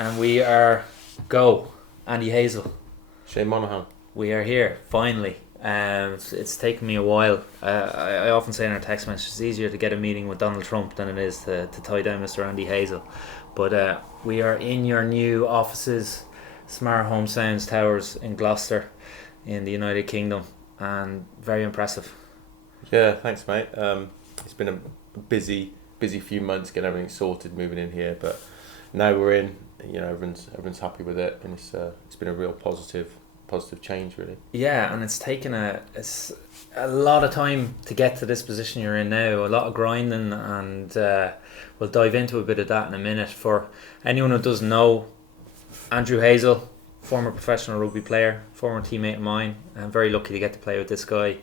And we are Andy Hazel. Shane Monaghan. We are here finally. It's taken me a while. I often say in our text message, it's easier to get a meeting with Donald Trump than it is to tie down Mr. Andy Hazel. But we are in your new offices, Smart Home Sounds Towers in Gloucester, in the United Kingdom, and very impressive. Yeah, thanks, mate. It's been a busy few months getting everything sorted, moving in here, but now we're in. Everyone's happy with it, and it's been a real positive change, really. Yeah, and it's taken a lot of time to get to this position you're in now. A lot of grinding, and we'll dive into a bit of that in a minute. For anyone who doesn't know, Andrew Hazel, former professional rugby player, former teammate of mine. I'm very lucky to get to play with this guy.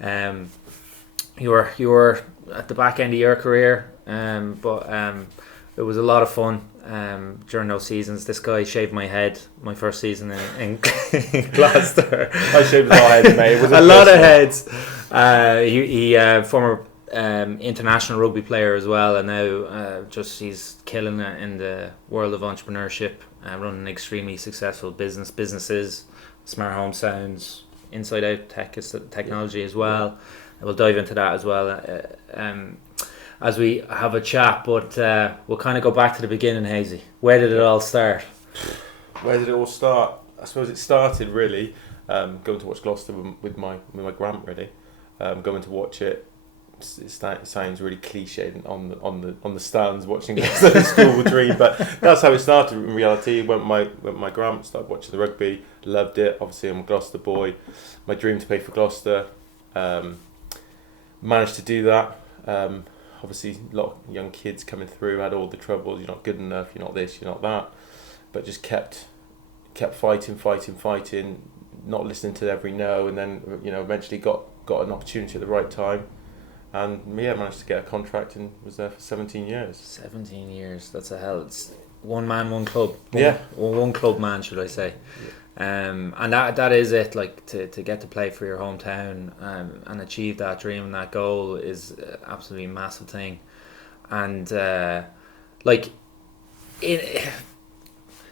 You were at the back end of your career, but it was a lot of fun during those seasons. This guy shaved my head my first season in Gloucester. I shaved a lot of heads, mate. It was a lot of heads. He former international rugby player as well, and now he's killing it in the world of entrepreneurship, running an extremely successful businesses, Smart Home Sounds, Inside Out technology as well. We'll dive into that as well as we have a chat, but we'll kind of go back to the beginning, Hazy. Where did it all start? Where did it all start? I suppose it started really going to watch Gloucester with my grand, really. Going to watch it. It sounds really cliched on the stands watching Gloucester school dream, but that's how it started in reality. Went with my grand, started watching the rugby, loved it. Obviously, I'm a Gloucester boy. My dream to play for Gloucester. Managed to do that. Obviously, a lot of young kids coming through had all the troubles. You're not good enough. You're not this. You're not that. But just kept fighting. Not listening to every no, and then eventually got an opportunity at the right time, and managed to get a contract and was there for 17 years. 17 years. That's a hell. It's one man, one club. One club man, should I say? Yeah. And that is it. Like to get to play for your hometown and achieve that dream and that goal is an absolutely massive thing. And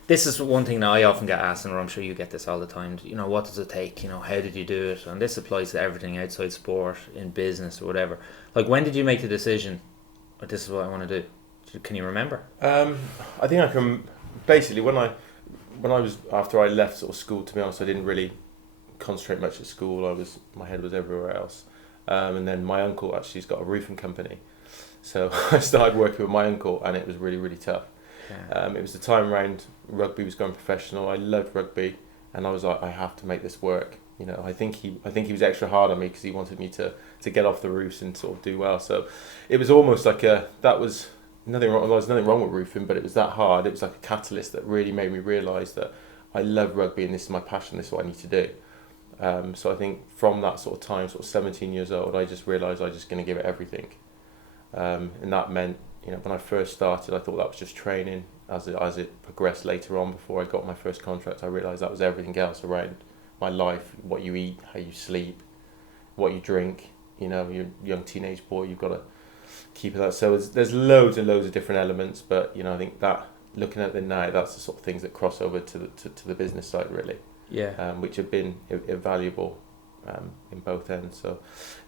this is one thing that I often get asked, and I'm sure you get this all the time. What does it take? How did you do it? And this applies to everything outside sport, in business or whatever. Like, when did you make the decision? Or this is what I want to do. Can you remember? I think I can. Basically, when I was after I left sort of school, to be honest, I didn't really concentrate much at school. My head was everywhere else. And then my uncle actually has got a roofing company, so I started working with my uncle, and it was really, really tough. Yeah. It was the time around rugby was going professional. I loved rugby, and I was like, I have to make this work. I think he was extra hard on me because he wanted me to get off the roofs and sort of do well. So it was almost like there was nothing wrong with roofing, but it was that hard. It was like a catalyst that really made me realise that I love rugby and this is my passion. This is what I need to do. So I think from that sort of time, sort of 17 years old, I just realised I was just going to give it everything, and that meant. When I first started, I thought that was just training. As it progressed later on, before I got my first contract, I realised that was everything else around my life: what you eat, how you sleep, what you drink. You're a young teenage boy, you've got to keep it up. So there's loads and loads of different elements, but I think that looking at it now, that's the sort of things that cross over to the business side, really. Yeah. Which have been invaluable. In both ends, so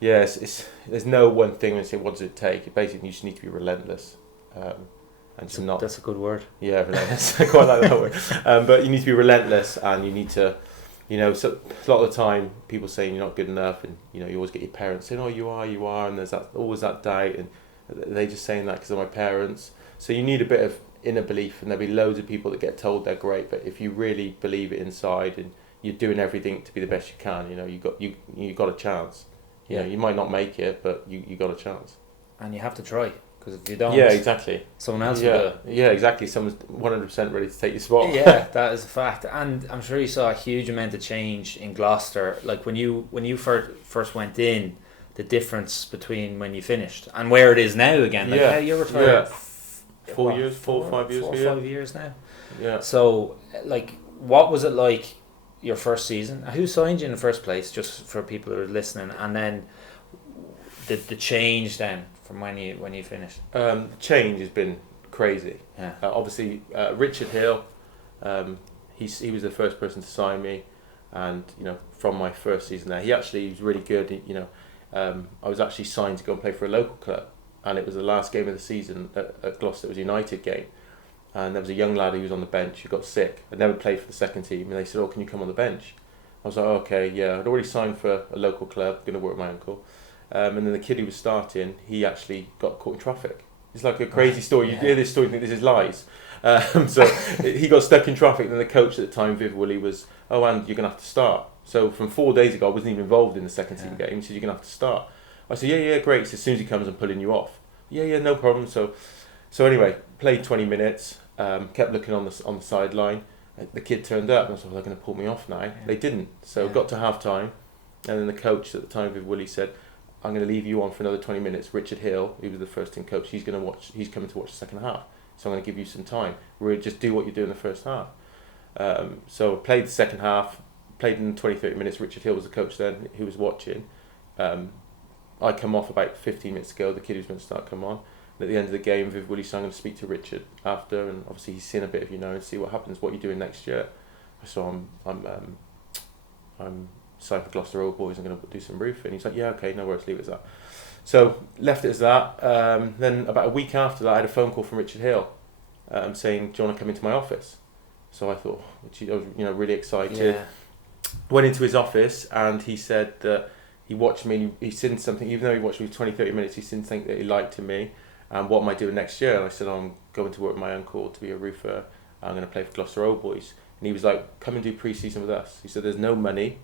it's there's no one thing and say what does it take. Basically, you just need to be relentless, and to not. That's a good word. Yeah, relentless. I quite like that word. But you need to be relentless, and you need to, so a lot of the time people saying you're not good enough, and you always get your parents saying, oh, you are, and there's always that doubt, and they just saying that because of my parents. So you need a bit of inner belief, and there'll be loads of people that get told they're great, but if you really believe it inside and you're doing everything to be the best you can. You got a chance. Yeah. You might not make it, but you got a chance. And you have to try, because if you don't, yeah, exactly. Someone else will do it. Yeah, exactly. Someone's 100% ready to take your spot. Yeah, that is a fact. And I'm sure you saw a huge amount of change in Gloucester. Like when you first went in, the difference between when you finished and where it is now again. Like, yeah, you're retired. Yeah. 4 years, 5 years. 4 or 5 years now. Yeah. So, like, what was it like? Your first season. Who signed you in the first place? Just for people who are listening, and then the change then from when you finished. Change has been crazy. Yeah. Obviously, Richard Hill He was the first person to sign me, and from my first season there, he was really good. I was actually signed to go and play for a local club, and it was the last game of the season at Gloucester. It was a United game, and there was a young lad who was on the bench who got sick. I'd never played for the second team, and they said, "Oh, can you come on the bench?" I was like, oh, "Okay, yeah." I'd already signed for a local club, going to work with my uncle, and then the kid who was starting, he actually got caught in traffic. It's like a crazy story. You hear this story and think this is lies. So he got stuck in traffic, and then the coach at the time, Viv Woolley, was, "Oh, and you're going to have to start." So from 4 days ago, I wasn't even involved in the second team game. He said, "You're going to have to start." I said, yeah, great. So as soon as he comes, I'm pulling you off. Yeah, no problem. So anyway, played 20 minutes, kept looking on the sideline. The kid turned up, and I was like, "They're going to pull me off now." Yeah. They didn't. So got to half time, and then the coach at the time, Viv Woolley, said, "I'm going to leave you on for another 20 minutes. Richard Hill, who was the first team coach, he's coming to watch the second half. So I'm going to give you some time. We'll just do what you do in the first half." So I played the second half, played in 20-30 minutes. Richard Hill was the coach then, who was watching. I come off about 15 minutes ago. The kid who's meant to start come on. And at the end of the game, Viv Woolley said, "I'm going to speak to Richard after, and obviously he's seen a bit of and see what happens. What are you doing next year?" So I'm signed for Gloucester Old Boys. I'm going to do some roofing. He's like, "Yeah, okay, no worries, leave it as that." So left it as that. Then about a week after that, I had a phone call from Richard Hill, saying, "Do you want to come into my office?" So I thought, I was really excited. Yeah. Went into his office, and he said that he watched me. He seen something, even though he watched me 20-30 minutes. He seen something that he liked in me. And what am I doing next year? And I said, "I'm going to work with my uncle to be a roofer. I'm going to play for Gloucester Old Boys." And he was like, "Come and do pre-season with us." He said, "There's no money."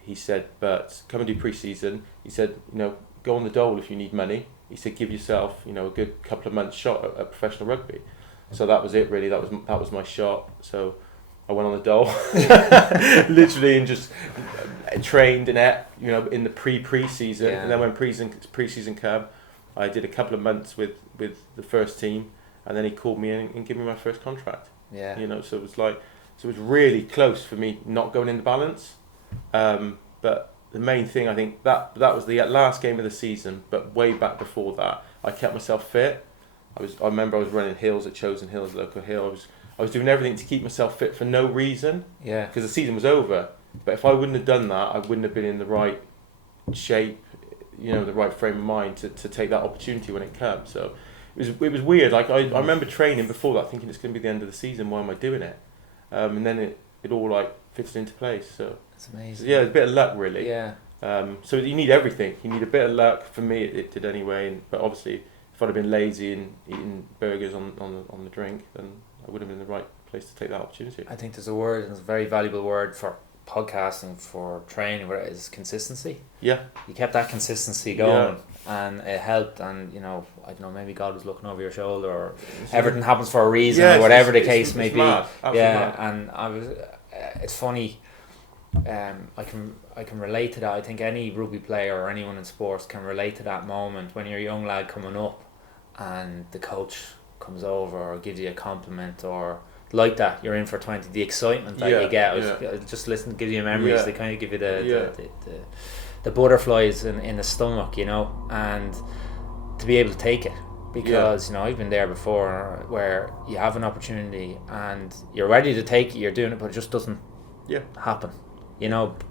He said, "But come and do pre-season." He said, "Go on the dole if you need money." He said, "Give yourself, a good couple of months shot at professional rugby." So that was it, really. That was my shot. So I went on the dole, literally, and just trained and ate, in the pre-season. Yeah. And then when pre-season came, I did a couple of months with the first team, and then he called me in and gave me my first contract. Yeah. So it was really close for me not going into balance. But the main thing, I think, that was the last game of the season, but way back before that, I kept myself fit. I remember I was running hills at Chosen Hills, local hill. I was doing everything to keep myself fit for no reason. Yeah. Because the season was over. But if I wouldn't have done that, I wouldn't have been in the right shape, the right frame of mind to take that opportunity when it came. So it was weird. Like I remember training before that, thinking it's going to be the end of the season. Why am I doing it? And then it all like fitted into place. So it's amazing. So, yeah, it's a bit of luck, really. Yeah. So you need everything. You need a bit of luck. For me, it did anyway. But obviously, if I'd have been lazy and eating burgers on the drink, then I would have been in the right place to take that opportunity. I think there's a word, and it's a very valuable word for podcasting, for training, where it is consistency. Yeah. You kept that consistency going, and it helped. And I don't know, maybe God was looking over your shoulder, or everything happens for a reason, or whatever the case may be. Mad. Yeah, mad. And it's funny. I can relate to that. I think any rugby player or anyone in sports can relate to that moment when you're a young lad coming up, and the coach comes over or gives you a compliment, or like that, you're in for 20. The excitement that you get, just listen, gives you memories. They kind of give you the butterflies in the stomach, and to be able to take it, because I've been there before, where you have an opportunity and you're ready to take it, you're doing it, but it just doesn't happen.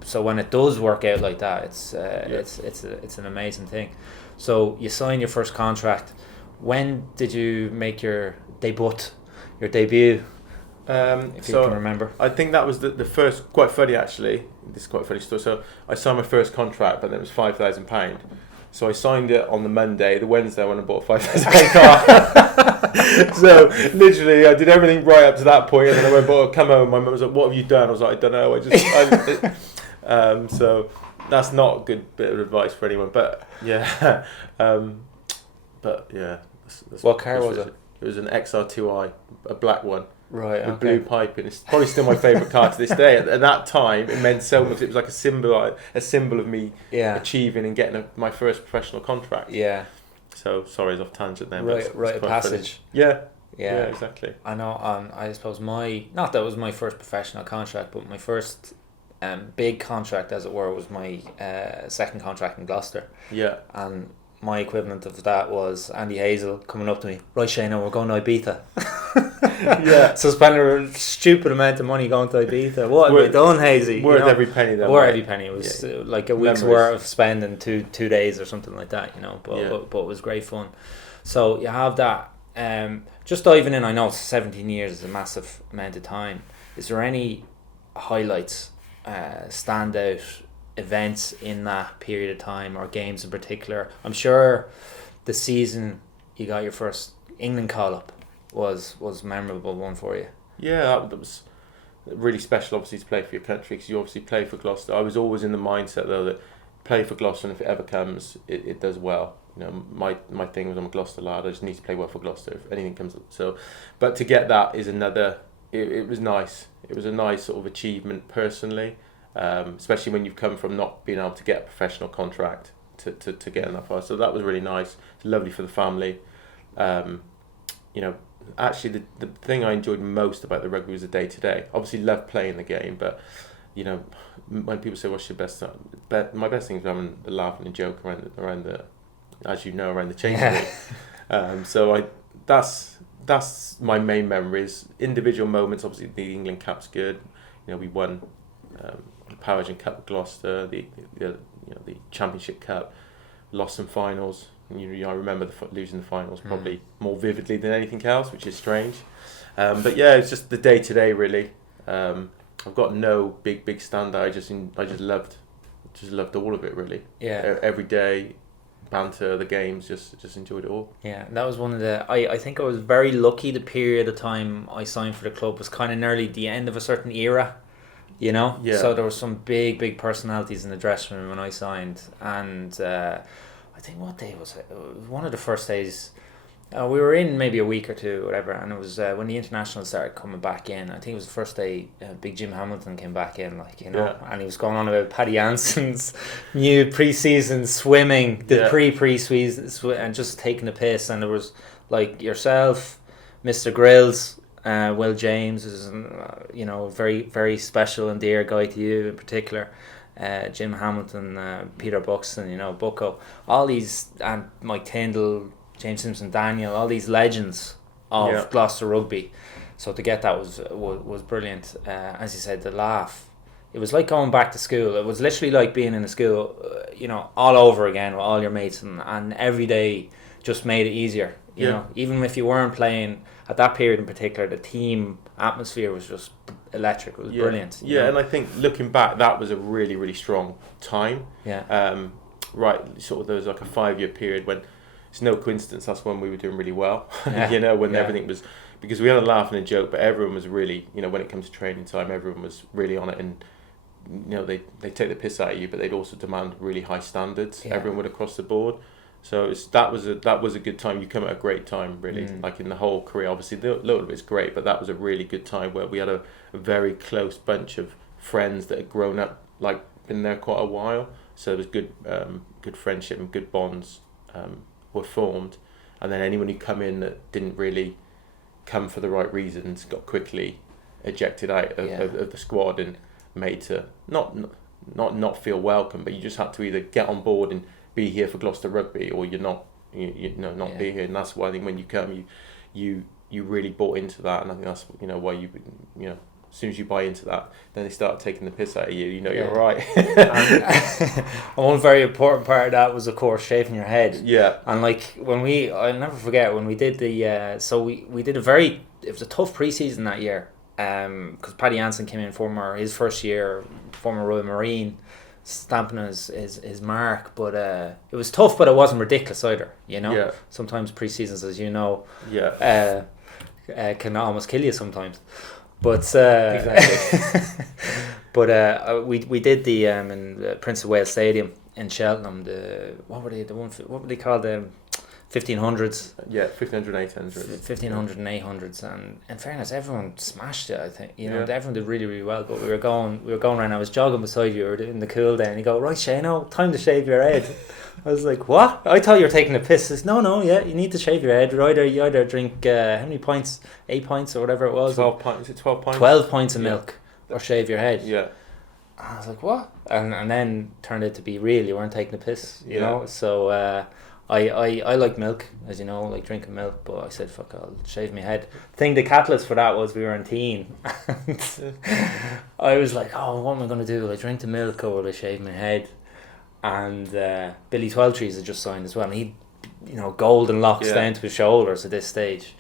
So when it does work out like that, it's an amazing thing. So you sign your first contract. When did you make your debut? If you can remember. I think that was the first. Quite funny, actually. This is quite a funny story. So I signed my first contract, but then it was £5,000. So I signed it on the Monday. The Wednesday I went and bought a £5,000 car. So literally, I did everything right up to that point, and then I went, come home. My mum was like, "What have you done?" I was like, "I don't know. So that's not a good bit of advice for anyone. But yeah, That's what car was it? It was an XR2i, a black one. Right, with blue piping. It's probably still my favourite car to this day. At that time, it meant so much. It was like a symbol of me achieving and getting my first professional contract. Yeah. So sorry, I was off tangent there. Rite of passage. Yeah, exactly. I know. I suppose not that it was my first professional contract, but my first big contract, as it were, was my second contract in Gloucester. Yeah. And my equivalent of that was Andy Hazel coming up to me, "Right, Shane, we're going to Ibiza." Yeah. So spending a stupid amount of money going to Ibiza. What have we done, Hazy? Worth every penny, though. Worth every penny. It was like a week's Memories. worth of spending 2 days or something like that, But it was great fun. So you have that. Just diving in, I know 17 years is a massive amount of time. Is there any highlights, standout events in that period of time, or games in particular? I'm sure the season you got your first England call-up was a memorable one for you. Yeah, that was really special, obviously, to play for your country, because you obviously play for Gloucester. I was always in the mindset, though, that play for Gloucester, and if it ever comes, it does well. My thing was, I'm a Gloucester lad, I just need to play well for Gloucester if anything comes up. So, but to get that is another, it was nice. It was a nice sort of achievement personally, especially when you've come from not being able to get a professional contract to get that far. So that was really nice. It's lovely for the family. Actually the thing I enjoyed most about the rugby was the day-to-day. Obviously loved playing the game, but when people say what's your best time, my best thing is having a laugh and a joke around the as you know, around the changing room. So that's my main memories. Individual moments, obviously the England cap's good. We won the Power Engine Cup with Gloucester, the Championship Cup, lost some finals. I remember losing the finals probably more vividly than anything else, which is strange. But yeah, it's just the day to day really. I've got no big standout. I just loved all of it really. Yeah. Every day, banter, the games, just enjoyed it all. Yeah, that was one of the. I think I was very lucky. The period of time I signed for the club was kind of nearly the end of a certain era. Yeah. So there were some big personalities in the dressing room when I signed, and I think what day was it? It was one of the first days. We were in maybe a week or two, whatever, and it was when the internationals started coming back in. I think it was the first day Big Jim Hamilton came back in, and he was going on about Paddy Anson's new pre-season swimming, the pre-season, and just taking the piss. And there was like yourself, Mr. Grills, Will James is very very special and dear guy to you in particular. Jim Hamilton, Peter Buxton, Bucko, all these, and Mike Tyndall, James Simpson, Daniel, all these legends of Gloucester rugby. So to get that was brilliant. As you said, the laugh. It was like going back to school. It was literally like being in a school, all over again with all your mates, and every day just made it easier. You know, even if you weren't playing at that period in particular, the team atmosphere was just electric. It was brilliant. Yeah, and I think looking back, that was a really, really strong time. Yeah. Right, sort of there was like a 5-year period when it's no coincidence that's when we were doing really well. Yeah. When everything was, because we had a laugh and a joke, but everyone was really, when it comes to training time, everyone was really on it, and they take the piss out of you, but they'd also demand really high standards. Yeah. Everyone would across the board. So that was a good time. You come at a great time, really. Like in the whole career, obviously the little bit is great, but that was a really good time where we had a very close bunch of friends that had grown up, like been there quite a while. So there was good friendship and good bonds were formed. And then anyone who come in that didn't really come for the right reasons got quickly ejected out of the squad and made to not feel welcome. But you just had to either get on board and be here for Gloucester Rugby, or you're not, be here. And that's why I think when you come, you really bought into that, and I think that's why you as soon as you buy into that, then they start taking the piss out of you. You're right. And one very important part of that was, of course, shaving your head. Yeah. And like I'll never forget when we did the we did it was a tough pre-season that year, because Paddy Anson came in his first year, former Royal Marine, stamping his mark, but it was tough, but it wasn't ridiculous either. Yeah. Sometimes pre-seasons, as you know, can almost kill you sometimes. But exactly. But we did the in the Prince of Wales Stadium in Cheltenham. What were they called? 1500s. Yeah, 1500 800s. 1500 and 800s, and in fairness, everyone smashed it. I think everyone did really, really well. But we were going around. I was jogging beside you, or in the cool day, and you go, right, Shane, time to shave your head. I was like, what? I thought you were taking a piss. Says, no, you need to shave your head. You either drink how many pints? 8 pints or whatever it was. 12 pints. Is it 12 pints? 12 pints of milk, or shave your head. Yeah. I was like, what? And then turned out to be real. You weren't taking a piss, you know. So I like milk, as you know, like drinking milk, but I said, fuck, I'll shave my head. The catalyst for that was we were in teen. And I was like, oh, what am I going to do? Will I drink the milk or will I shave my head? And Billy Tweltrees had just signed as well. And he, golden locks down to his shoulders at this stage.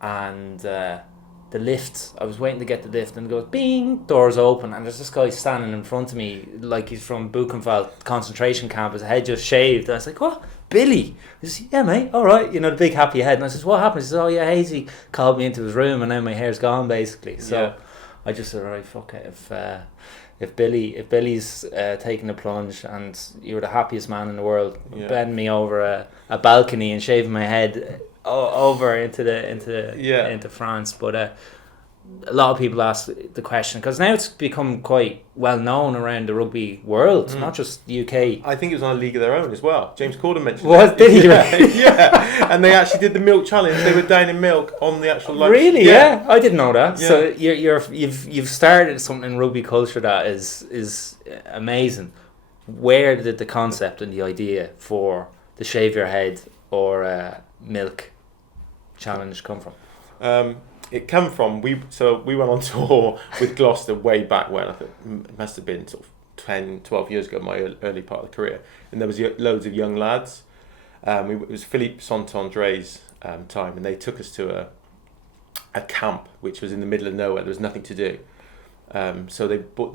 And the lift, I was waiting to get the lift, and it goes, bing, doors open, and there's this guy standing in front of me like he's from Buchenwald concentration camp, his head just shaved. And I was like, what? Billy? He says, yeah, mate, all right. The big happy head. And I says, what happened? He says, oh yeah, Hazy called me into his room and now my hair's gone, basically. So I just said, all right, fuck it. If Billy's taking the plunge and you're the happiest man in the world, bend me over a balcony and shaving my head over into France. But a lot of people ask the question, because now it's become quite well known around the rugby world, not just the UK. I think it was on a league of their own as well. James Corden mentioned Did he? Yeah, and they actually did the milk challenge. They were down in milk on the actual lunch. Really? Yeah, I didn't know that. Yeah. So you've started something in rugby culture that is amazing. Where did the concept and the idea for the shave your head or milk challenge come from? It came from, we went on tour with Gloucester way back when. I think it must have been sort of 10, 12 years ago, my early part of the career. And there was loads of young lads. It was Philippe Saint-André's time, and they took us to a camp which was in the middle of nowhere. There was nothing to do. So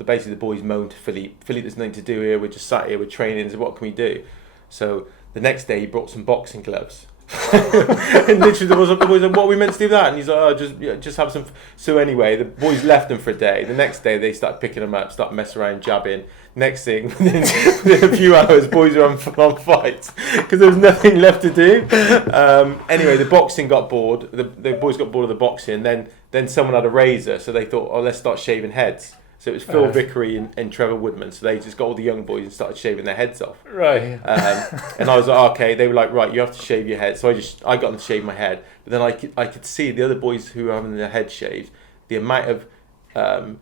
basically the boys moaned to Philippe, there's nothing to do here. We're just sat here, we're training. So what can we do? So the next day he brought some boxing gloves. And literally the boys like, what are we meant to do with that? And he's like, oh, just have some. So anyway, the boys left them for a day. The next day they started picking them up, start messing around, jabbing. Next thing, within a few hours, boys are on full-on fights because there was nothing left to do. Anyway, the boxing got bored. The boys got bored of the boxing. Then someone had a razor, so they thought, oh, let's start shaving heads. So it was Phil Vickery and Trevor Woodman. So they just got all the young boys and started shaving their heads off. Right. And I was like, okay. They were like, right, you have to shave your head. So I got them to shave my head. But then I could see the other boys who were having their head shaved, the amount of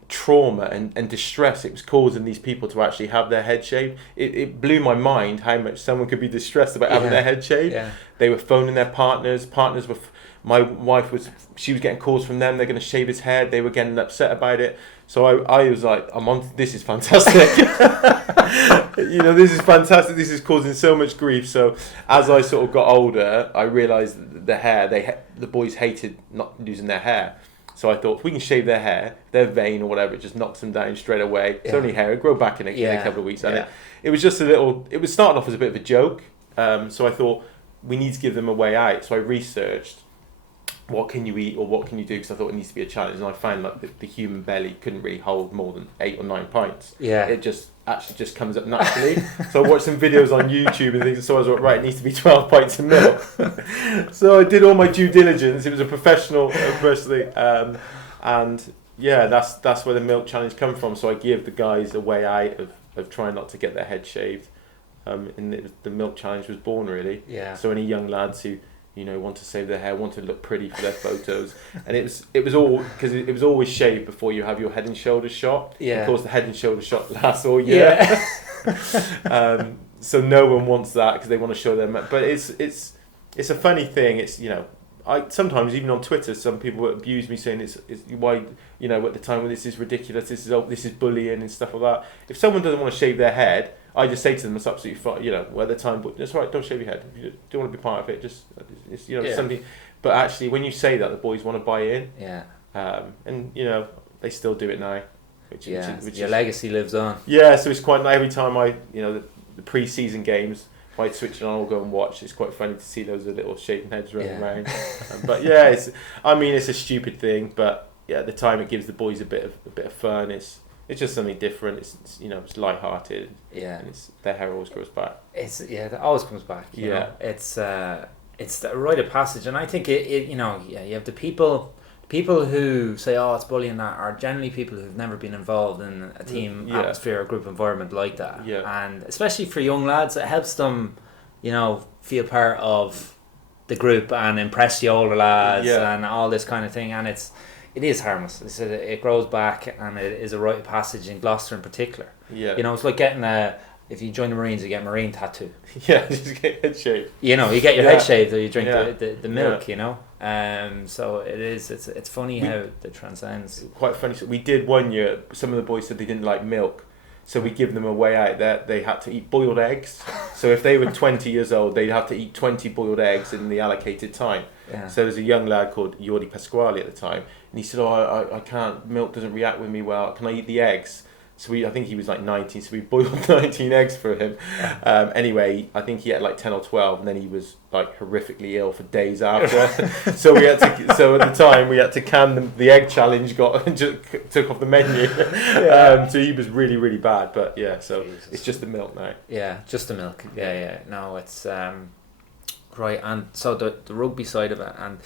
trauma and distress it was causing these people to actually have their head shaved. It blew my mind how much someone could be distressed about having their head shaved. Yeah. They were phoning their partners. Partners were. My wife was getting calls from them. They're going to shave his head. They were getting upset about it. So I was like, this is fantastic. This is fantastic. This is causing so much grief. So as I sort of got older, I realised the boys hated not losing their hair. So I thought, if we can shave their hair, their vein or whatever, it just knocks them down straight away. It's only hair. It'll grow back in a couple of weeks. And it was just it was started off as a bit of a joke. So I thought, we need to give them a way out. So I researched, what can you eat or what can you do? Because I thought it needs to be a challenge, and I found like the human belly couldn't really hold more than 8 or 9 pints. Yeah, it just comes up naturally. So I watched some videos on YouTube and things, and so I was like, right, it needs to be 12 pints of milk. So I did all my due diligence. It was a professional, firstly, and that's where the milk challenge come from. So I give the guys a way out of trying not to get their head shaved, and the milk challenge was born really. Yeah. So any young lads who want to save their hair, want to look pretty for their photos, and it was all because it was always shaved before you have your head and shoulders shot. Yeah. Of course, the head and shoulders shot lasts all year. Yeah. So no one wants that because they want to show them. But it's a funny thing. It's I sometimes even on Twitter, some people abuse me saying it's why at the time when this is ridiculous, this is bullying and stuff like that. If someone doesn't want to shave their head, I just say to them, it's absolutely fine. At the time, but that's right. Don't shave your head. If you don't want to be part of it, just something. But actually, when you say that, the boys want to buy in. Yeah. And they still do it now. Which your legacy lives on. Yeah. So it's quite nice every time the pre-season games. If I switch it on, I'll go and watch. It's quite funny to see those little shaven heads running around. But yeah, it's a stupid thing, but at the time it gives the boys a bit of fun. It's just something different. It's light-hearted. Yeah, and their hair always grows back. That always comes back. You know? It's the rite of passage, and I think you have the people who say, oh, it's bullying, that are generally people who've never been involved in a team atmosphere or group environment like that. Yeah. And especially for young lads, it helps them, feel part of the group and impress the older lads and all this kind of thing. And it is harmless. It grows back, and it is a rite of passage in Gloucester in particular. Yeah. It's like getting a if you join the Marines, you get Marine tattoo. Yeah, just get head shaved. You know, you get your head shaved or you drink Yeah. the milk. Yeah. You know, so it's funny how it transcends. Quite funny. So we did one year. Some of the boys said they didn't like milk, so we give them a way out that they had to eat boiled eggs. So if they were 20 years old, they'd have to eat 20 boiled eggs in the allocated time. Yeah. So there's a young lad called Jordi Pasquale at the time, and he said, I can't, milk doesn't react with me well, can I eat the eggs? So I think he was like 19, so we boiled 19 eggs for him. Anyway, I think he had like 10 or 12, and then he was like horrifically ill for days after. So at the time we had to can them. The egg challenge just took off the menu. So he was really, really bad. But yeah, so Jesus. It's just the milk now. Yeah, just the milk. Yeah. No, it's right. And so the rugby side of it, and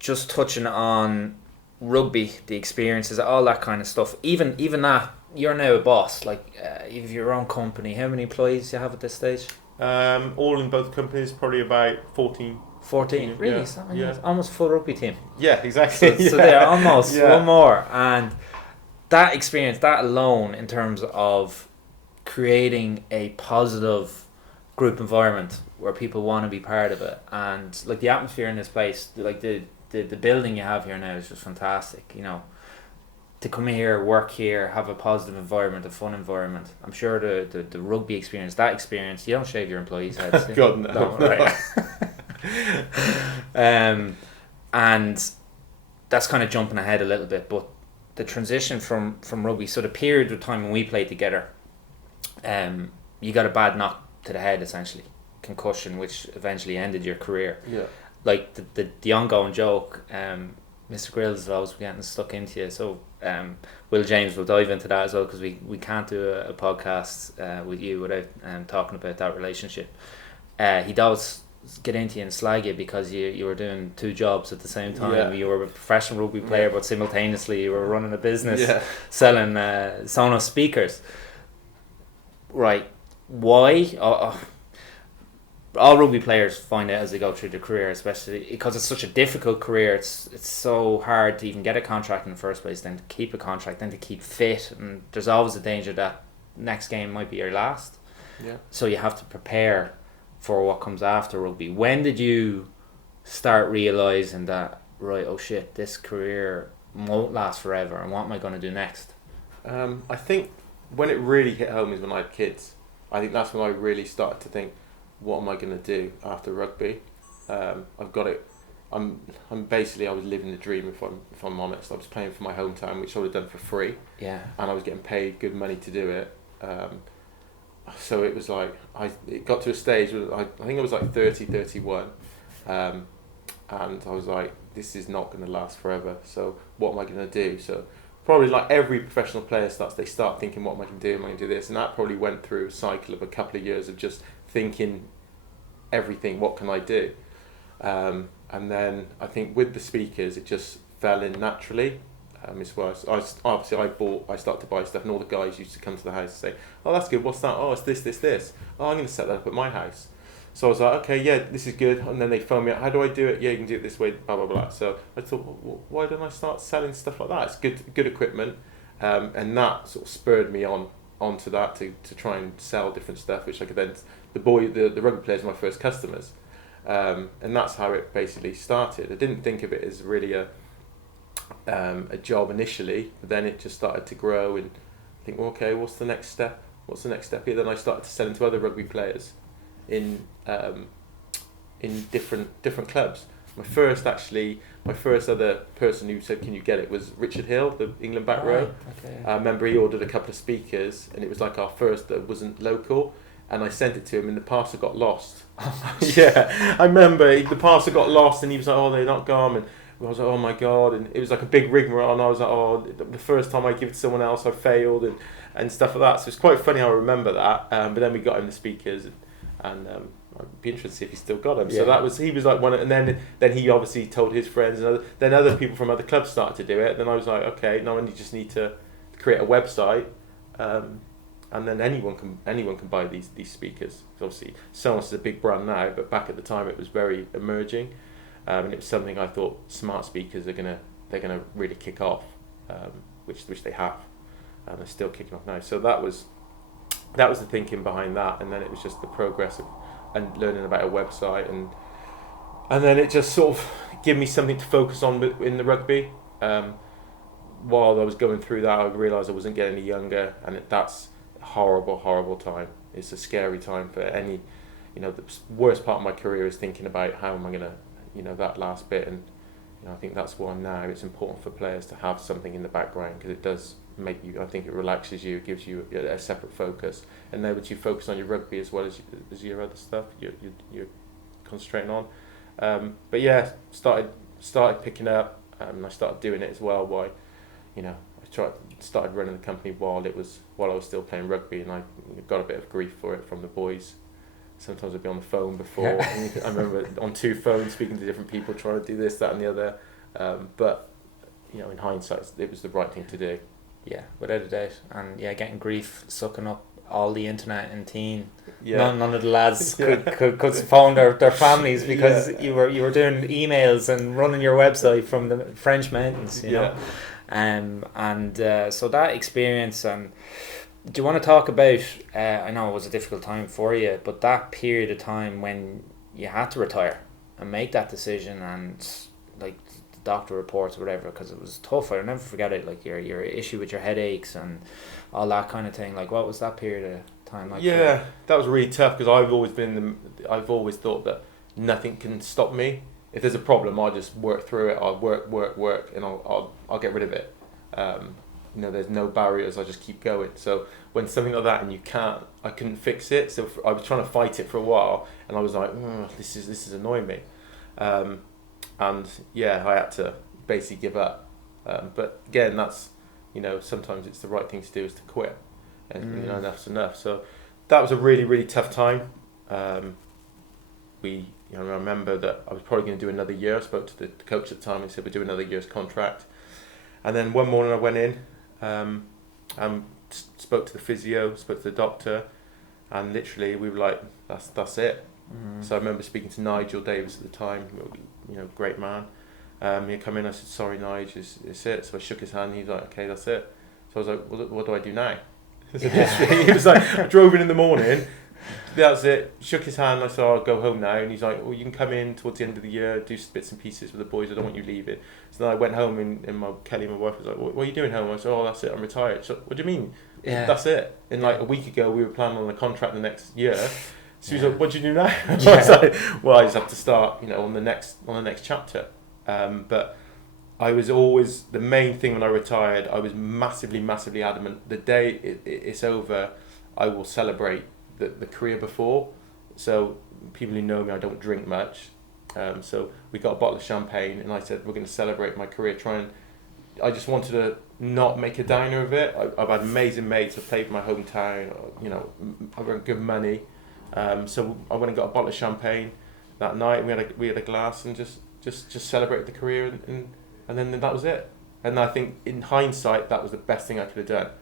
just touching on rugby, the experiences, all that kind of stuff. Even that, you're now a boss. Like, you have your own company. How many employees do you have at this stage? All in both companies, probably about 14. 14, really? Yeah. Almost a full rugby team. Yeah, exactly. So they're almost one more. And that experience, that alone, in terms of creating a positive group environment where people want to be part of it, and like the atmosphere in this place, like the building you have here now is just fantastic. You know, to come here, work here, have a positive environment, a fun environment. I'm sure the rugby experience, that experience, you don't shave your employees' heads. God, no. Right. And that's kind of jumping ahead a little bit, but the transition from rugby, so the period of time when we played together, you got a bad knock to the head, essentially, concussion, which eventually ended your career. Yeah. Like the ongoing joke, Mr. Grills is always getting stuck into you. So Will James will dive into that as well, because we can't do a podcast with you without talking about that relationship. He does get into you and slag you because you were doing two jobs at the same time. Yeah. You were a professional rugby player, but simultaneously you were running a business selling Sonos speakers. Right. Why? All rugby players find out as they go through their career, especially because it's such a difficult career. It's so hard to even get a contract in the first place, then to keep a contract, then to keep fit, and there's always a danger that next game might be your last. Yeah. So you have to prepare for what comes after rugby. When did you start realising that, right, oh shit, this career won't last forever, and what am I going to do next? I think when it really hit home is when I had kids. I think that's when I really started to think, what am I going to do after rugby? I've got it. I'm basically, I was living the dream, if I'm honest. I was playing for my hometown, which I would have done for free. Yeah. And I was getting paid good money to do it. So it was like, it got to a stage where I think I was like 30, 31. And I was like, this is not going to last forever. So what am I going to do? So probably like every professional player they start thinking, what am I going to do? Am I going to do this? And that probably went through a cycle of a couple of years of just thinking everything, what can I do? And then I think with the speakers, it just fell in naturally. It's where I started to buy stuff, and all the guys used to come to the house and say, oh, that's good, what's that? Oh, it's this. Oh, I'm going to set that up at my house. So I was like, okay, yeah, this is good. And then they phone me up, how do I do it? Yeah, you can do it this way, blah, blah, blah. So I thought, well, why don't I start selling stuff like that? It's good equipment. And that sort of spurred me onto that to try and sell different stuff, which I could then, the rugby players were my first customers. And that's how it basically started. I didn't think of it as really a job initially, but then it just started to grow and think, well, okay, what's the next step here? Then I started to sell into other rugby players in different clubs. My first other person who said, can you get it, was Richard Hill, the England back row. Okay. I remember he ordered a couple of speakers, and it was like our first that wasn't local, and I sent it to him, and the parcel got lost. Yeah, I remember the parcel got lost, and he was like, oh, they're not gone, and I was like, oh my god, and it was like a big rigmarole, and I was like, oh, the first time I give it to someone else I failed, and stuff like that. So it's quite funny how I remember that. But then we got him the speakers, and I'd be interested to see if he still got them. Yeah. So he was like one, and then he obviously told his friends, and then other people from other clubs started to do it. Then I was like, okay, now I just need to create a website, and then anyone can buy these speakers. Obviously, Sonos is a big brand now, but back at the time it was very emerging. And it was something I thought smart speakers they're gonna really kick off, which they have, and they're still kicking off now. So that was that was the thinking behind that, and then it was just the progress of, and learning about a website, and then it just sort of gave me something to focus on in the rugby. While I was going through that, I realised I wasn't getting any younger, and that's a horrible time. It's a scary time for any, the worst part of my career is thinking about how am I going to, that last bit, and I think that's why now it's important for players to have something in the background, because it does make you, I think it relaxes you, it gives you a separate focus, and then once you focus on your rugby as well as your other stuff, you're concentrating on. But yeah, started picking up, and I started doing it as well. Why, I started running the company while I was still playing rugby, and I got a bit of grief for it from the boys. Sometimes I'd be on the phone before. I remember on 2 phones speaking to different people, trying to do this, that, and the other. But in hindsight, it was the right thing to do. Yeah, without a doubt. And yeah, getting grief, sucking up all the internet in teen. Yeah. None of the lads could phone their families because you were doing emails and running your website from the French mountains, you know. So that experience, and do you want to talk about, I know it was a difficult time for you, but that period of time when you had to retire and make that decision, and like the doctor reports or whatever, because it was tough. I'll never forget it, like your issue with your headaches and all that kind of thing. Like, what was that period of time like? Yeah, that was really tough, because I've always thought that nothing can stop me. If there's a problem, I'll just work through it. I'll work, and I'll get rid of it. There's no barriers. I just keep going. So when something like that, and I couldn't fix it. So I was trying to fight it for a while, and I was like, this is annoying me. And yeah, I had to basically give up. But again, that's, sometimes it's the right thing to do is to quit, and enough's enough. So that was a really, really tough time. I remember that I was probably going to do another year. I spoke to the coach at the time and said we'd do another year's contract. And then one morning I went in, and spoke to the physio, spoke to the doctor, and literally we were like, that's it. So I remember speaking to Nigel Davis at the time, great man. He come in, I said, sorry Nigel, it's it. So I shook his hand, he was like, okay, that's it. So I was like, well, what do I do now? He was like, I drove in the morning, that's it, shook his hand, I said, I'll go home now, and he's like, well, you can come in towards the end of the year, do some bits and pieces with the boys, I don't want you leaving. So then I went home, and Kelly, my wife, was like, what are you doing home? I said, oh, that's it, I'm retired. So, what do you mean? Yeah. That's it. And like a week ago, we were planning on a contract the next year. So he was like, what do you do now? I was like, well, I just have to start, on the next chapter. But I was always, the main thing when I retired, I was massively, massively adamant, the day it's over, I will celebrate the career before. So people who know me, I don't drink much. So we got a bottle of champagne, and I said, we're going to celebrate my career. I just wanted to not make a downer of it. I've had amazing mates. I've played for my hometown. I've earned good money. So I went and got a bottle of champagne that night, and we had a glass and just celebrated the career, and then that was it. And I think in hindsight, that was the best thing I could have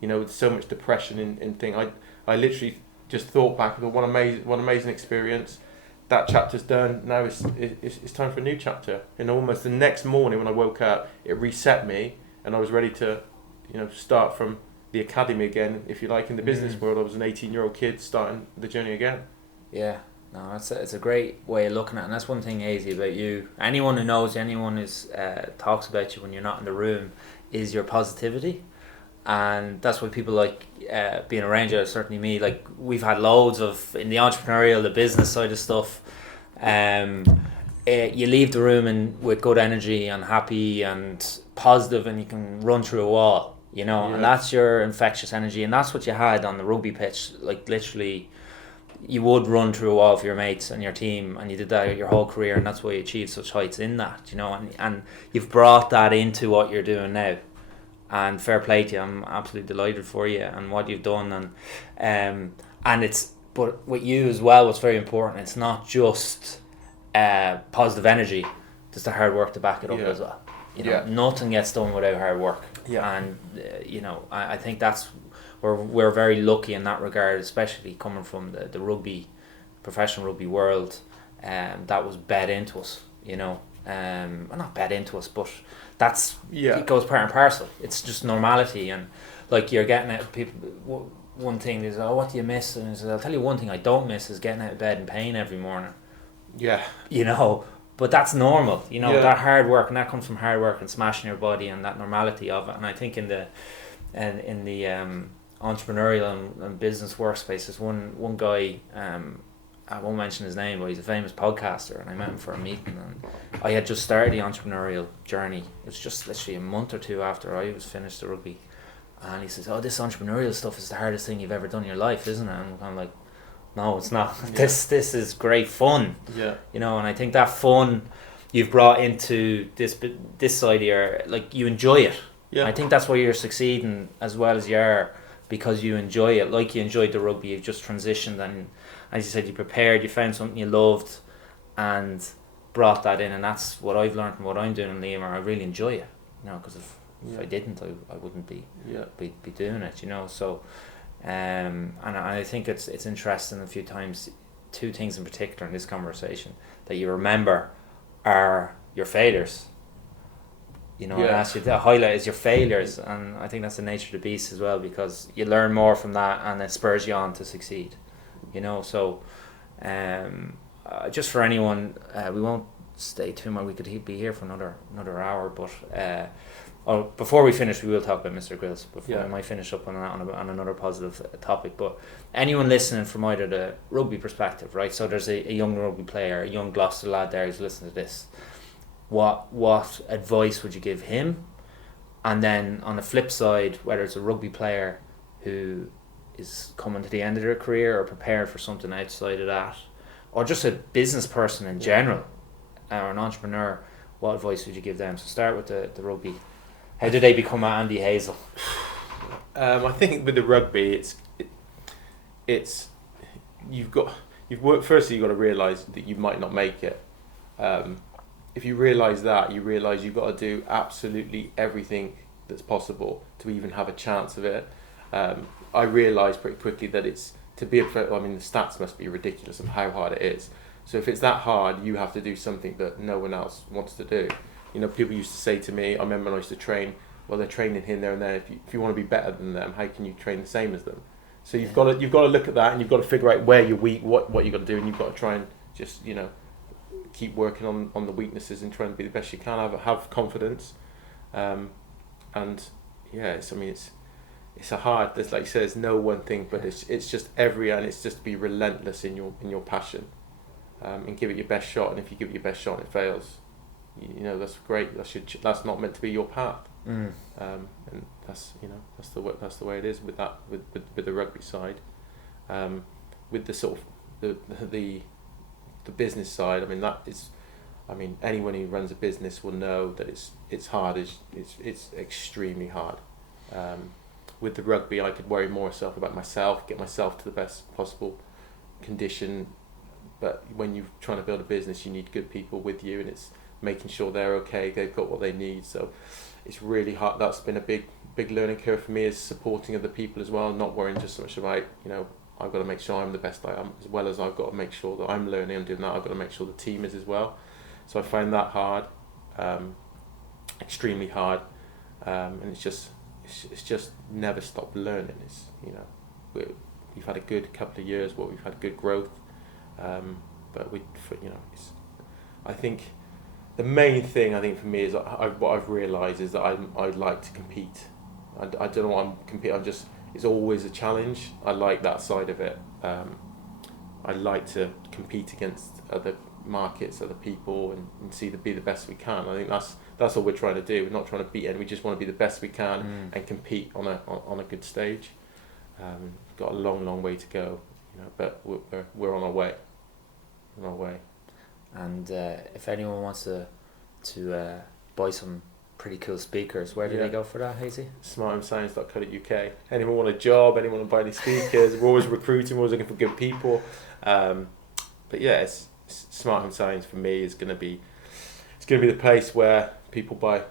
done. With so much depression in thing, I literally just thought back, what amazing experience. That chapter's done. Now it's time for a new chapter. And almost the next morning when I woke up, it reset me, and I was ready to, start from the academy again, if you like, in the business world. I was an 18-year-old kid starting the journey again. Yeah, no, it's a great way of looking at it. And that's one thing, Hazy, about you. Anyone who knows you, anyone who talks about you when you're not in the room, is your positivity. And that's why people like being around you, certainly me. Like, we've had loads of, in the entrepreneurial, the business side of stuff, you leave the room and with good energy and happy and positive, and you can run through a wall, and that's your infectious energy. And that's what you had on the rugby pitch. Like, literally, you would run through a wall for your mates and your team, and you did that your whole career, and that's why you achieved such heights in that, and you've brought that into what you're doing now. And fair play to you. I'm absolutely delighted for you and what you've done. And but with you as well, what's very important, it's not just positive energy, just the hard work to back it up as well. Nothing gets done without hard work. And I think that's where we're very lucky in that regard, especially coming from the rugby, professional rugby world. That was bed into us, well, not bed into us, but it goes part and parcel. It's just normality, and like you're getting at people. one thing is, oh, what do you miss? And he says, I'll tell you one thing I don't miss is getting out of bed in pain every morning. Yeah. You know, but that's normal. You know, Yeah. that hard work, and that comes from hard work and smashing your body and that normality of it. And I think in the entrepreneurial and business workspace, there's one guy. I won't mention his name, but he's a famous podcaster, and I met him for a meeting, and I had just started the entrepreneurial journey. It was just literally a month or two after I was finished the rugby, and he says, "Oh, this entrepreneurial stuff is the hardest thing you've ever done in your life, isn't it?" And I'm like, "No, it's not. Yeah. This is great fun." Yeah. You know, and I think that fun you've brought into this side here, like you enjoy it. Yeah. I think that's why you're succeeding as well as you are, because you enjoy it. Like you enjoyed the rugby, you've just transitioned, and as you said, you prepared, you found something you loved, and brought that in. And that's what I've learned from what I'm doing in Limor. I really enjoy it, you know, because if I didn't, I wouldn't be doing it, you know. So, and I think it's interesting. A few times, two things in particular in this conversation that you remember are your failures. You know, I asked you to highlight is your failures, and I think that's the nature of the beast as well, because you learn more from that, and it spurs you on to succeed. You know, so just for anyone, we won't stay too much. We could be here for another hour, but before we finish, we will talk about Mr. Grills. We might finish up on another positive topic. But anyone listening from either the rugby perspective, right? So there's a young rugby player, a young Gloucester lad there who's listening to this. What advice would you give him? And then on the flip side, whether it's a rugby player who is coming to the end of their career or prepared for something outside of that, or just a business person in general, or an entrepreneur, what advice would you give them? So start with the rugby. How did they become Andy Hazel? I think with the rugby, you've got to realise that you might not make it. If you realise that, you realise you've got to do absolutely everything that's possible to even have a chance of it. I realised pretty quickly that the stats must be ridiculous of how hard it is. So if it's that hard, you have to do something that no one else wants to do. You know, people used to say to me, I remember when I used to train, well, they're training here and there and there. If you want to be better than them, how can you train the same as them? So you've got to look at that, and you've got to figure out where you're weak, what you've got to do, and you've got to try and just, you know, keep working on the weaknesses and trying to be the best you can. Have confidence, and it's a hard. There's, like you said, there's no one thing, but it's just and it's just be relentless in your passion, and give it your best shot. And if you give it your best shot and it fails, you know, that's great. That's not meant to be your path. And that's the way it is with the rugby side. With the sort of the business side, anyone who runs a business will know that it's hard. It's extremely hard. With the rugby, I could worry more about myself, get myself to the best possible condition. But when you're trying to build a business, you need good people with you, and it's making sure they're okay, they've got what they need. So it's really hard. That's been a big learning curve for me, is supporting other people as well, not worrying just so much about, you know, I've got to make sure I'm the best I am, as well as I've got to make sure that I'm learning and doing that. I've got to make sure the team is as well. So I find that hard, extremely hard, and it's just never stop learning. It's, you know, we've had a good couple of years where we've had good growth, but I think the main thing for me is what I've realised is that I'd like to compete. I don't know what I'm competing. It's always a challenge. I like that side of it. I like to compete against other markets, other people, and be the best we can. I think that's all we're trying to do. We're not trying to beat anyone. We just want to be the best we can and compete on a good stage. Got a long way to go, you know, but we're on our way. And if anyone wants to buy some pretty cool speakers, where do they go for that, Hazy? smarthomescience.co.uk. Anyone want a job? Anyone want to buy any speakers? We're always recruiting. We're always looking for good people. But yeah, Smart Home Science for me is going to be the place where people buy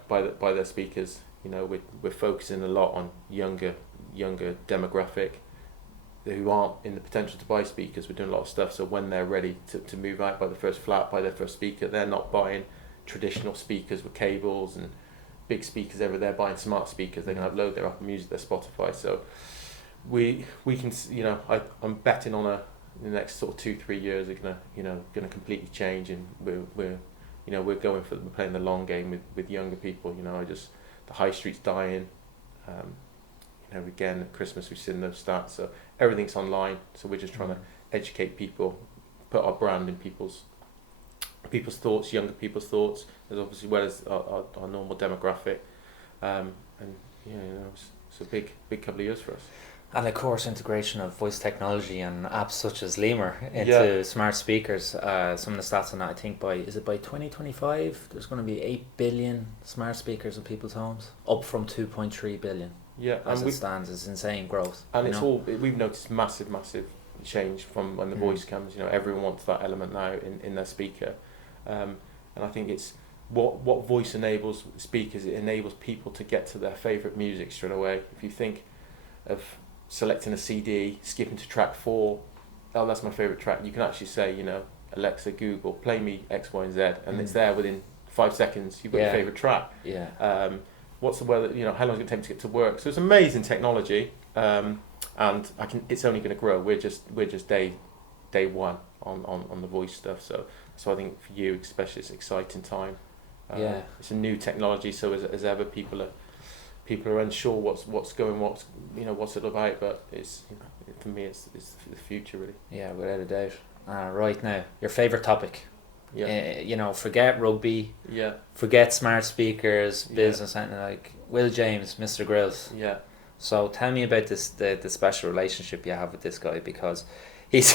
their speakers. You know, we're focusing a lot on younger demographic who aren't in the potential to buy speakers. We're doing a lot of stuff, so when they're ready to move out, buy the first flat, buy their first speaker, they're not buying traditional speakers with cables and big speakers over there, buying smart speakers. They can upload their Apple Music, their Spotify. So we can, I'm betting on the next sort of 2-3 years are gonna completely change, and we're playing the long game with younger people. The high street's dying. Again at Christmas we've seen those stats, so everything's online. So we're just trying to educate people, put our brand in people's thoughts, younger people's thoughts, as obviously well as our normal demographic. It's a big couple of years for us. And of course, integration of voice technology and apps such as Limor into smart speakers. Some of the stats on that, I think by 2025, there's going to be 8 billion smart speakers in people's homes, up from 2.3 billion. Yeah, as it stands, it's insane growth. And we've noticed massive change from when the voice comes. Everyone wants that element now in their speaker, and I think it's what voice enables speakers. It enables people to get to their favourite music straight away. If you think of selecting a CD, skipping to track 4, that's my favourite track. You can actually say, Alexa, Google, play me X, Y, and Z, and it's there within 5 seconds. You've got your favourite track. Yeah. What's the weather? How long is it take to get to work? So it's amazing technology, and it's only going to grow. We're just day one on the voice stuff. So I think for you especially, it's an exciting time. It's a new technology. So as ever, people are unsure what's it about. But it's for me, it's the future really. Yeah, without a doubt. Right now, your favourite topic. Yeah. Forget rugby. Yeah. Forget smart speakers, business, anything like Will James, Mr. Grills. Yeah. So tell me about the special relationship you have with this guy, because he's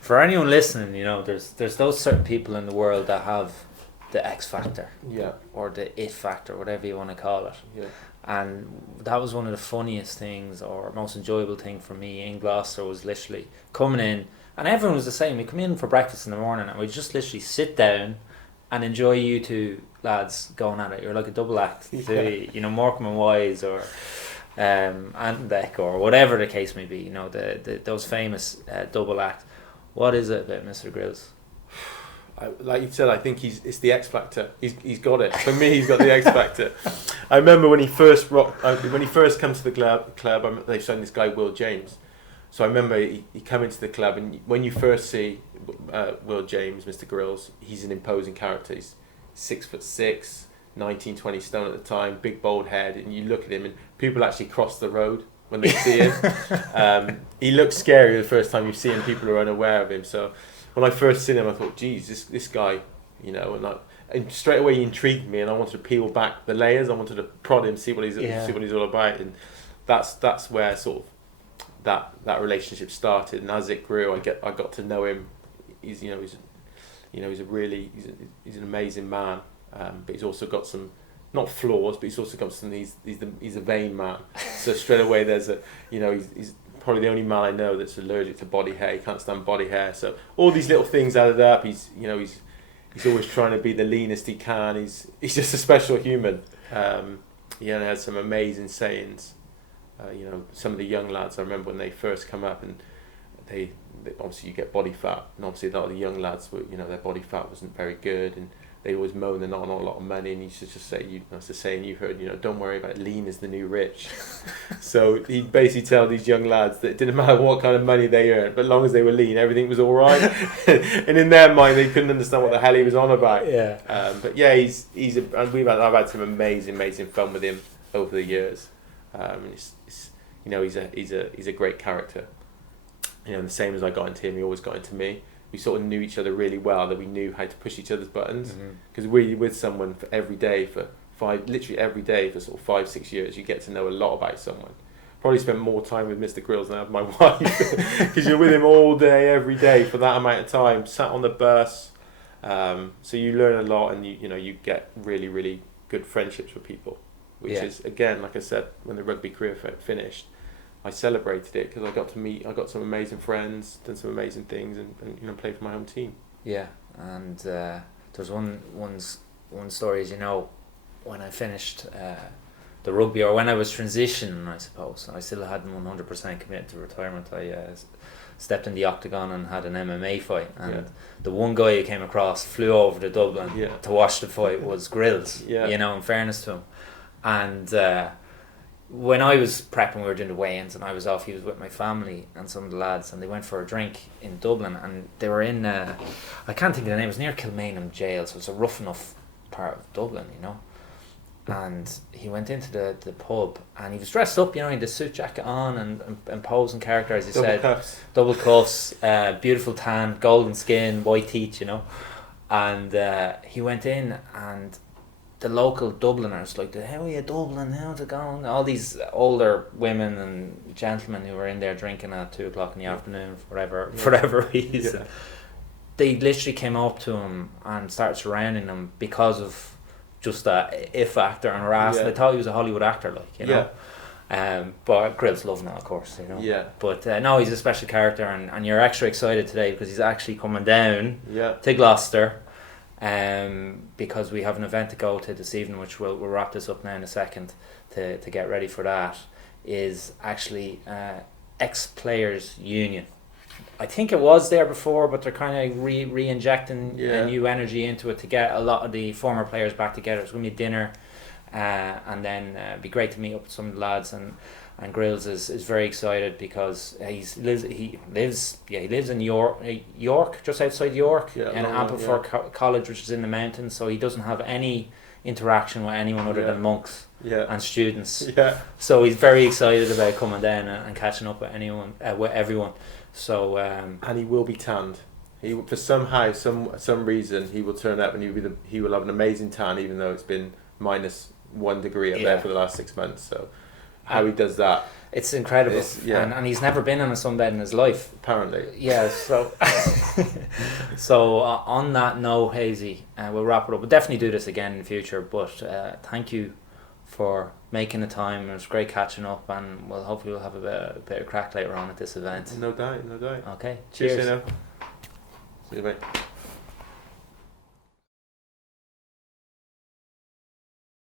for anyone listening, there's those certain people in the world that have the X factor. Yeah. Or the it factor, whatever you want to call it. Yeah. And that was one of the funniest things or most enjoyable thing for me in Gloucester, was literally coming in. And everyone was the same. We come in for breakfast in the morning and we just literally sit down and enjoy you two lads going at it. You're like a double act to, Morecambe and Wise or Andenbeck or whatever the case may be. Those famous double act. What is it about Mr. Grills? Like you said, I think it's the X factor. He's got it. For me, he's got the X factor. I remember when he first comes to the club. They signed this guy Will James. So I remember he came into the club, and when you first see Will James, Mr. Grills, he's an imposing character. He's 6'6", 19, 20 stone at the time, big bald head, and you look at him, and people actually cross the road when they see him. He looks scary the first time you see him. People are unaware of him. So when I first seen him, I thought, geez, this guy, and straight away he intrigued me, and I wanted to peel back the layers. I wanted to prod him, see what he's all about, and that's where sort of that relationship started. And as it grew, I got to know him. He's an amazing man, but he's also got some, not flaws, but he's also got some. He's a vain man. So straight away there's he's probably the only man I know that's allergic to body hair. He can't stand body hair. So all these little things added up. He's always trying to be the leanest he can. He's just a special human. He has some amazing sayings. Some of the young lads, I remember when they first come up, and they obviously you get body fat, and obviously a lot of the young lads were, their body fat wasn't very good, and they always moan they're not on a lot of money, and he used to just say, that's the saying you've heard, don't worry about it, lean is the new rich. So he'd basically tell these young lads that it didn't matter what kind of money they earned, but as long as they were lean, everything was all right. And in their mind, they couldn't understand what the hell he was on about. Yeah. But yeah, I've had some amazing fun with him over the years. He's a great character. The same as I got into him, he always got into me. We sort of knew each other really well, that we knew how to push each other's buttons. Because we're with someone for every day for sort of 5-6 years, you get to know a lot about someone. Probably spent more time with Mr. Grills than I have my wife, because you're with him all day, every day for that amount of time, sat on the bus. So you learn a lot, and you get really, really good friendships with people. Which is, again, like I said, when the rugby career finished, I celebrated it because I got some amazing friends, done some amazing things, and played for my home team. Yeah, and there's one story, as when I finished the rugby, or when I was transitioning, I suppose, I still hadn't 100% committed to retirement. I stepped in the octagon and had an MMA fight, and the one guy who came across flew over to Dublin to watch the fight was Grills. In fairness to him. And when I was prepping, we were doing the weigh-ins, and I was off. He was with my family and some of the lads, and they went for a drink in Dublin, and they were in. I can't think of the name. It was near Kilmainham Jail, so it's a rough enough part of Dublin, you know. And he went into the pub, and he was dressed up, you know, in the suit jacket on and posing character, as you said. Double cuffs, beautiful tan, golden skin, white teeth, you know. And he went in, and the local Dubliners, like, how are you, Dublin? How's it going? All these older women and gentlemen who were in there drinking at 2:00 in the afternoon, for whatever reason. Yeah. They literally came up to him and started surrounding him because of just that if factor and harassment. They thought he was a Hollywood actor, like, you know. But Grill's loving it, of course, you know. Yeah. But no, he's a special character, and you're extra excited today because he's actually coming down to Gloucester, because we have an event to go to this evening, which we'll wrap this up now in a second to get ready for that. Is actually ex-players union. I think it was there before, but they're kind of re-injecting new energy into it to get a lot of the former players back together. It's going to be dinner, and then it'd be great to meet up with some of the lads. And Grills is very excited because he lives in York, just outside York, in Aberfoyle College, which is in the mountains. So he doesn't have any interaction with anyone other than monks and students. Yeah. So he's very excited about coming down and catching up with everyone. So and he will be tanned. He for some reason he will turn up and he will have an amazing tan, even though it's been -1 degree up there for the last 6 months. So how he does that, it's incredible. And he's never been on a sunbed in his life, apparently. Yeah. So so on that note, Hazy, we'll wrap it up. We'll definitely do this again in the future. But thank you for making the time. It was great catching up, and hopefully we'll have a bit of crack later on at this event. No doubt. Okay, cheers. See you, mate.